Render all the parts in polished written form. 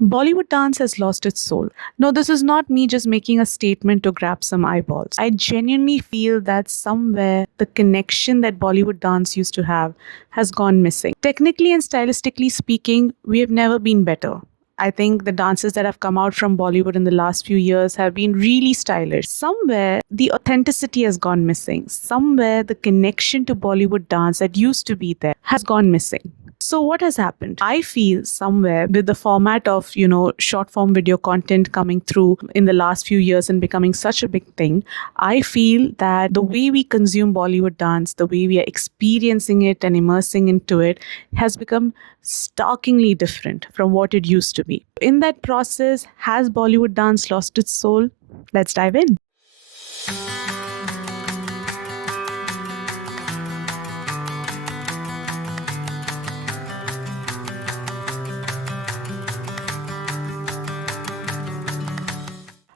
Bollywood dance has lost its soul. No, this is not me just making a statement to grab some eyeballs. I genuinely feel that somewhere the connection that Bollywood dance used to have has gone missing. Technically and stylistically speaking, we have never been better. I think the dances that have come out from Bollywood in the last few years have been really stylish. Somewhere the authenticity has gone missing. Somewhere the connection to Bollywood dance that used to be there has gone missing. So what has happened? I feel somewhere with the format of, short form video content coming through in the last few years and becoming such a big thing, I feel that the way we consume Bollywood dance, the way we are experiencing it and immersing into it has become starkly different from what it used to be. In that process, has Bollywood dance lost its soul? Let's dive in.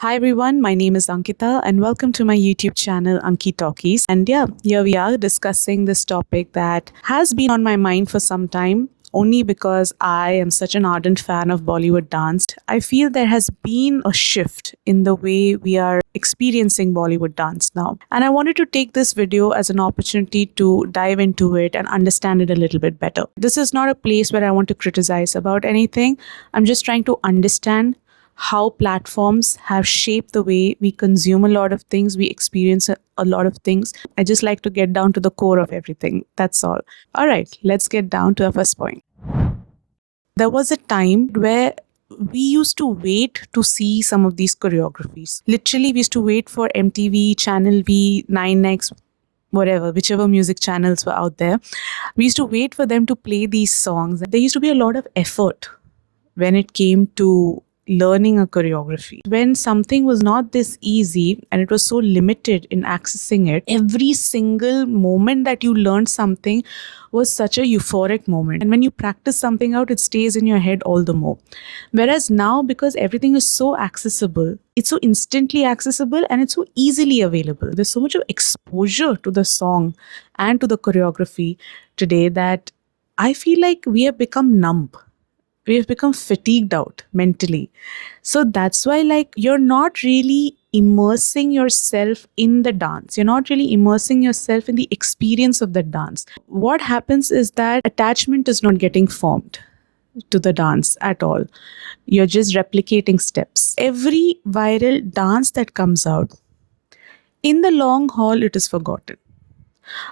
Hi everyone, my name is Ankita and welcome to my YouTube channel AnkiTalkies. And yeah, here we are discussing this topic that has been on my mind for some time. Only because I am such an ardent fan of Bollywood dance, I feel there has been a shift in the way we are experiencing Bollywood dance now. And I wanted to take this video as an opportunity to dive into it and understand it a little bit better. This is not a place where I want to criticize about anything. I'm just trying to understand how platforms have shaped the way we consume a lot of things, we experience a lot of things. I just like to get down to the core of everything. That's all. All right, let's get down to our first point. There was a time where we used to wait to see some of these choreographies. Literally, we used to wait for MTV, Channel V, 9X, whatever, whichever music channels were out there. We used to wait for them to play these songs. There used to be a lot of effort when it came to learning a choreography. When something was not this easy and it was so limited in accessing it, every single moment that you learned something was such a euphoric moment. And when you practice something out, it stays in your head all the more. Whereas now, because everything is so accessible, it's so instantly accessible and it's so easily available. There's so much of exposure to the song and to the choreography today that I feel like we have become numb. We have become fatigued out mentally. So that's why you're not really immersing yourself in the dance. You're not really immersing yourself in the experience of the dance. What happens is that attachment is not getting formed to the dance at all. You're just replicating steps. Every viral dance that comes out, in the long haul, it is forgotten.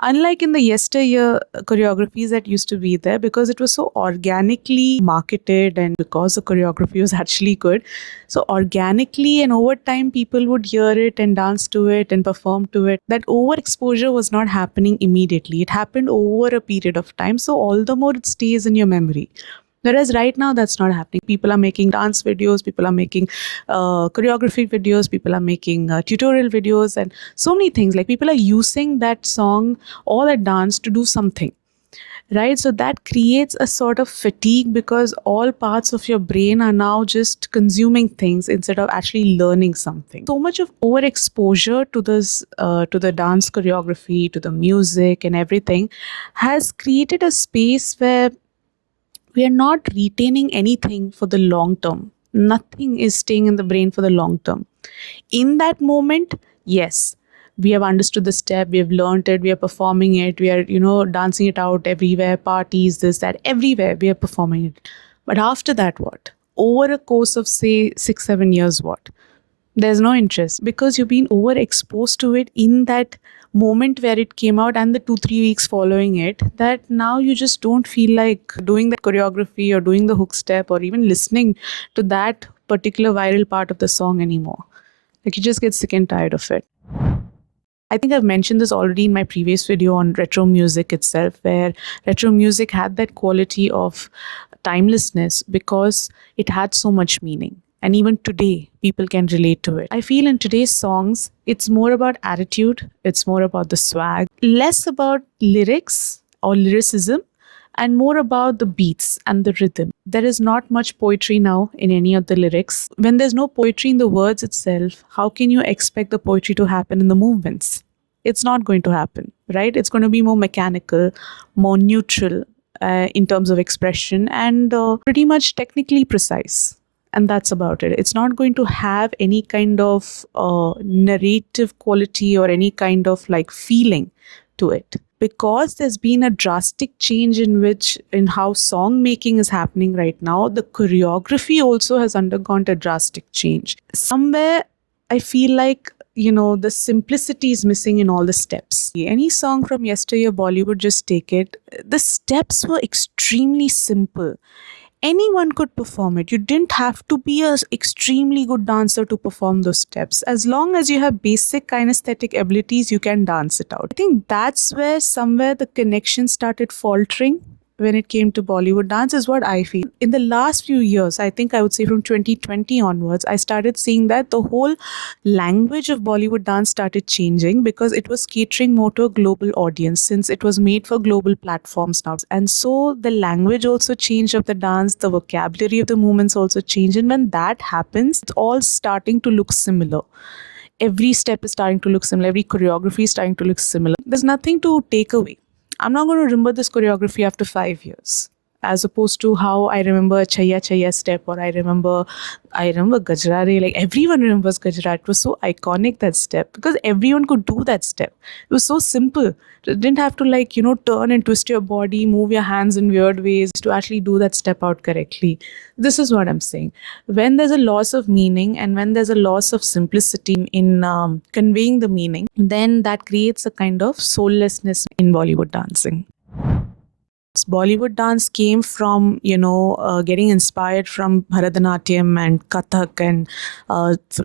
Unlike in the yesteryear choreographies that used to be there, because it was so organically marketed and because the choreography was actually good, so organically and over time people would hear it and dance to it and perform to it. That overexposure was not happening immediately. It happened over a period of time, so all the more it stays in your memory. Whereas right now, that's not happening. People are making dance videos, people are making choreography videos, people are making tutorial videos, and so many things. Like people are using that song or that dance to do something, right? So that creates a sort of fatigue because all parts of your brain are now just consuming things instead of actually learning something. So much of overexposure to this, to the dance choreography, to the music, and everything, has created a space where we are not retaining anything for the long term. Nothing is staying in the brain for the long term. In that moment, yes, we have understood the step, we have learned it, we are performing it, we are, dancing it out everywhere, parties, this, that, everywhere we are performing it. But after that, what? Over a course of, say, 6-7 years, what? There's no interest because you've been overexposed to it in that moment where it came out and the 2-3 weeks following it, that now you just don't feel like doing the choreography or doing the hook step or even listening to that particular viral part of the song anymore. Like you just get sick and tired of it. I think I've mentioned this already in my previous video on retro music itself, where retro music had that quality of timelessness because it had so much meaning. And even today, people can relate to it. I feel in today's songs, it's more about attitude, it's more about the swag, less about lyrics or lyricism, and more about the beats and the rhythm. There is not much poetry now in any of the lyrics. When there's no poetry in the words itself, how can you expect the poetry to happen in the movements? It's not going to happen, right? It's going to be more mechanical, more neutral in terms of expression, and pretty much technically precise. and that's about it. It's not going to have any kind of narrative quality or any kind of like feeling to it, because there's been a drastic change in how song making is happening right now. The choreography also has undergone a drastic change. Somewhere I feel like, the simplicity is missing in all the steps. Any song from yesteryear Bollywood, just take it, the steps were extremely simple. Anyone could perform it. You didn't have to be a extremely good dancer to perform those steps. As long as you have basic kinesthetic abilities, you can dance it out. I think that's where somewhere the connection started faltering when it came to Bollywood dance, is what I feel. In the last few years, I think I would say from 2020 onwards, I started seeing that the whole language of Bollywood dance started changing, because it was catering more to a global audience, since it was made for global platforms now. And so the language also changed of the dance, the vocabulary of the movements also changed. And when that happens, it's all starting to look similar. Every step is starting to look similar, every choreography is starting to look similar. There's nothing to take away. I'm not going to remember this choreography after 5 years, as opposed to how I remember Chaya Chaya step, or I remember Gajrare. Like, everyone remembers Gajra. It was so iconic, that step, because everyone could do that step. It was so simple. It didn't have to turn and twist your body, move your hands in weird ways to actually do that step out correctly. This is what I'm saying. When there's a loss of meaning, and when there's a loss of simplicity in conveying the meaning, then that creates a kind of soullessness in Bollywood dancing. Bollywood dance came from, getting inspired from Bharatanatyam and Kathak and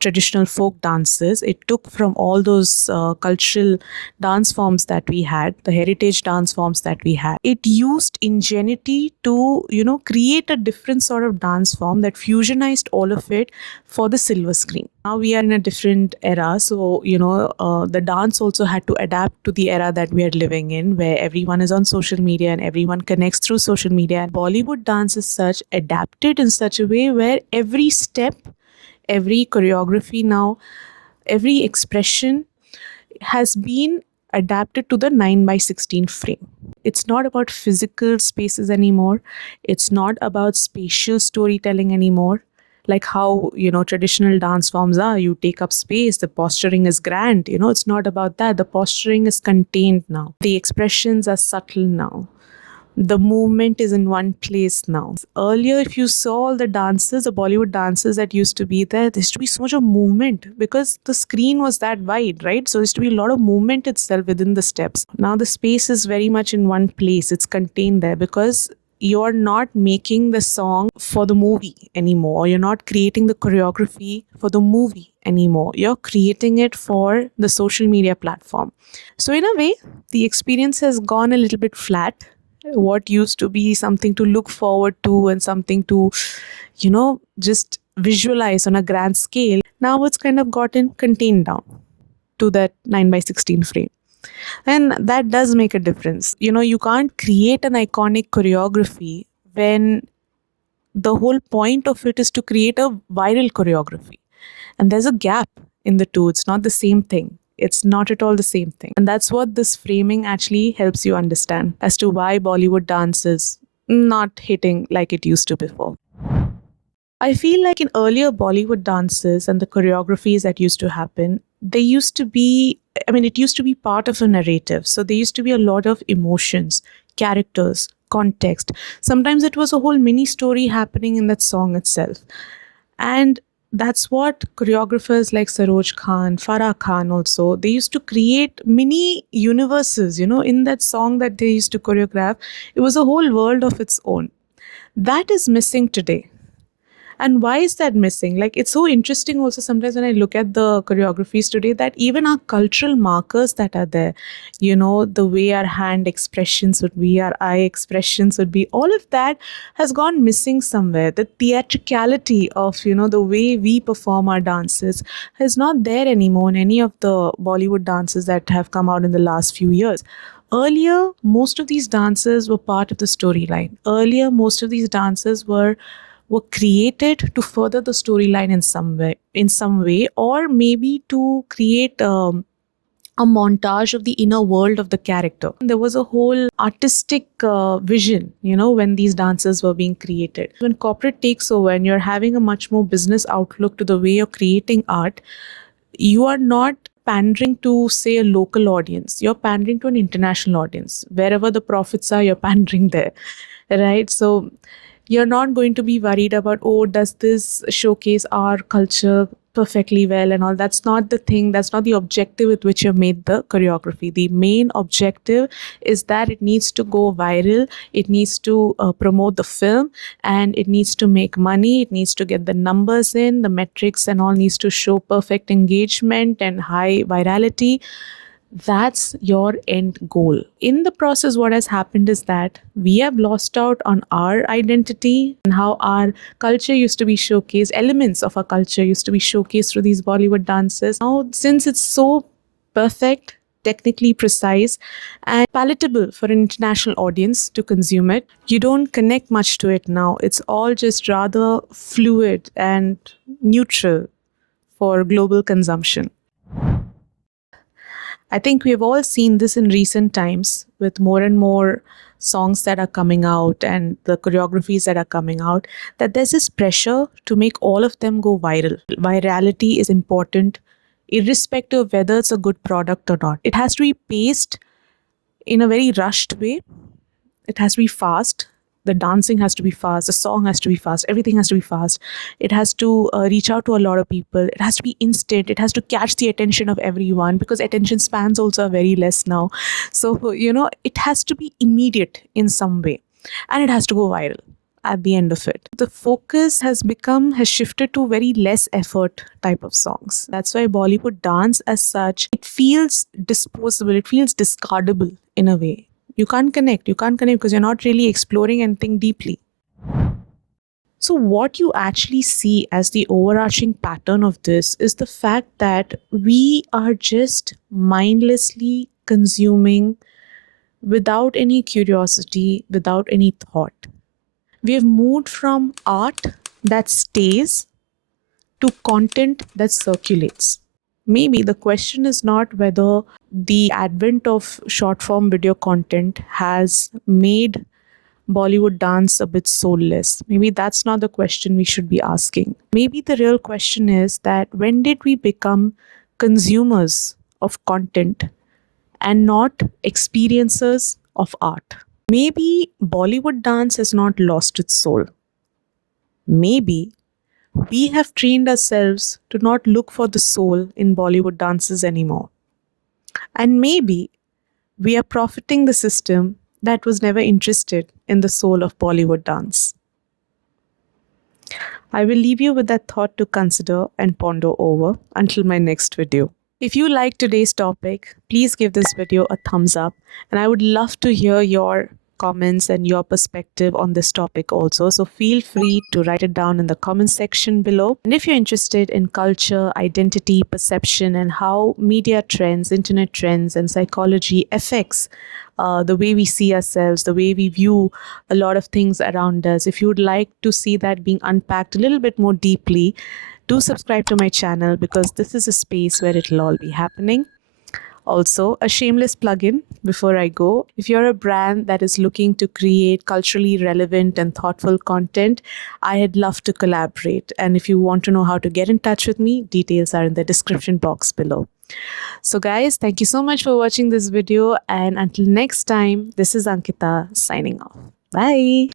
traditional folk dances. It took from all those cultural dance forms that we had, the heritage dance forms that we had. It used ingenuity to, create a different sort of dance form that fusionized all of it for the silver screen. Now we are in a different era, so the dance also had to adapt to the era that we are living in, where everyone is on social media and everyone connects through social media. And Bollywood dance is such adapted in such a way where every step, every choreography now, every expression has been adapted to the 9:16 frame. It's not about physical spaces anymore. It's not about spatial storytelling anymore, like how traditional dance forms are. You take up space, the posturing is grand. It's not about that. The posturing is contained now, the expressions are subtle now, the movement is in one place now. Earlier, if you saw all the dances, the Bollywood dances that used to be there used to be so much of movement, because the screen was that wide, right? So there used to be a lot of movement itself within the steps. Now the space is very much in one place. It's contained there, because you're not making the song for the movie anymore. You're not creating the choreography for the movie anymore. You're creating it for the social media platform. So in a way, the experience has gone a little bit flat. What used to be something to look forward to and something to, just visualize on a grand scale, now it's kind of gotten contained down to that 9:16 frame. And that does make a difference. You can't create an iconic choreography when the whole point of it is to create a viral choreography. And there's a gap in the two. It's not the same thing. It's not at all the same thing. And that's what this framing actually helps you understand as to why Bollywood dance is not hitting like it used to before. I feel like in earlier Bollywood dances and the choreographies that used to happen, it used to be part of a narrative. So there used to be a lot of emotions, characters, context. Sometimes it was a whole mini story happening in that song itself. And that's what choreographers like Saroj Khan, Farah Khan also, they used to create mini universes, in that song that they used to choreograph. It was a whole world of its own. That is missing today. And why is that missing? Like, it's so interesting also sometimes when I look at the choreographies today, that even our cultural markers that are there, the way our hand expressions would be, our eye expressions would be, all of that has gone missing somewhere. The theatricality of, the way we perform our dances is not there anymore in any of the Bollywood dances that have come out in the last few years. Earlier, most of these dances were part of the storyline. Earlier, most of these dances were created to further the storyline in some way, or maybe to create a montage of the inner world of the character. There was a whole artistic vision, when these dances were being created. When corporate takes over and you're having a much more business outlook to the way you're creating art, you are not pandering to, say, a local audience. You're pandering to an international audience. Wherever the profits are, you're pandering there, right? So you're not going to be worried about, oh, does this showcase our culture perfectly well and all. That's not the thing. That's not the objective with which you've made the choreography. The main objective is that it needs to go viral. It needs to promote the film, and it needs to make money. It needs to get the numbers in, the metrics and all needs to show perfect engagement and high virality. That's your end goal. In the process, what has happened is that we have lost out on our identity and how our culture used to be showcased. Elements of our culture used to be showcased through these Bollywood dances. Now, since it's so perfect, technically precise, and palatable for an international audience to consume it, you don't connect much to it now. It's all just rather fluid and neutral for global consumption. I think we've all seen this in recent times with more and more songs that are coming out and the choreographies that are coming out, that there's this pressure to make all of them go viral. Virality is important irrespective of whether it's a good product or not. It has to be paced in a very rushed way. It has to be fast. The dancing has to be fast. The song has to be fast. Everything has to be fast. It has to reach out to a lot of people. It has to be instant. It has to catch the attention of everyone, because attention spans also are very less now. So, it has to be immediate in some way, and it has to go viral at the end of it. The focus has shifted to very less effort type of songs. That's why Bollywood dance as such, it feels disposable. It feels discardable in a way. You can't connect because you're not really exploring anything deeply. So what you actually see as the overarching pattern of this is the fact that we are just mindlessly consuming without any curiosity, without any thought. We have moved from art that stays to content that circulates. Maybe the question is not whether the advent of short form video content has made Bollywood dance a bit soulless. Maybe that's not the question we should be asking. Maybe the real question is that when did we become consumers of content and not experiencers of art? Maybe Bollywood dance has not lost its soul. Maybe we have trained ourselves to not look for the soul in Bollywood dances anymore. And maybe we are profiting the system that was never interested in the soul of Bollywood dance. I will leave you with that thought to consider and ponder over until my next video. If you like today's topic, please give this video a thumbs up, and I would love to hear your comments and your perspective on this topic also. So feel free to write it down in the comment section below. And if you're interested in culture, identity, perception, and how media trends, internet trends, and psychology affects the way we see ourselves, the way we view a lot of things around us, if you would like to see that being unpacked a little bit more deeply, do subscribe to my channel, because this is a space where it'll all be happening. Also, a shameless plug-in before I go. If you're a brand that is looking to create culturally relevant and thoughtful content, I'd love to collaborate. And if you want to know how to get in touch with me, details are in the description box below. So guys, thank you so much for watching this video. And until next time, this is Ankita signing off. Bye.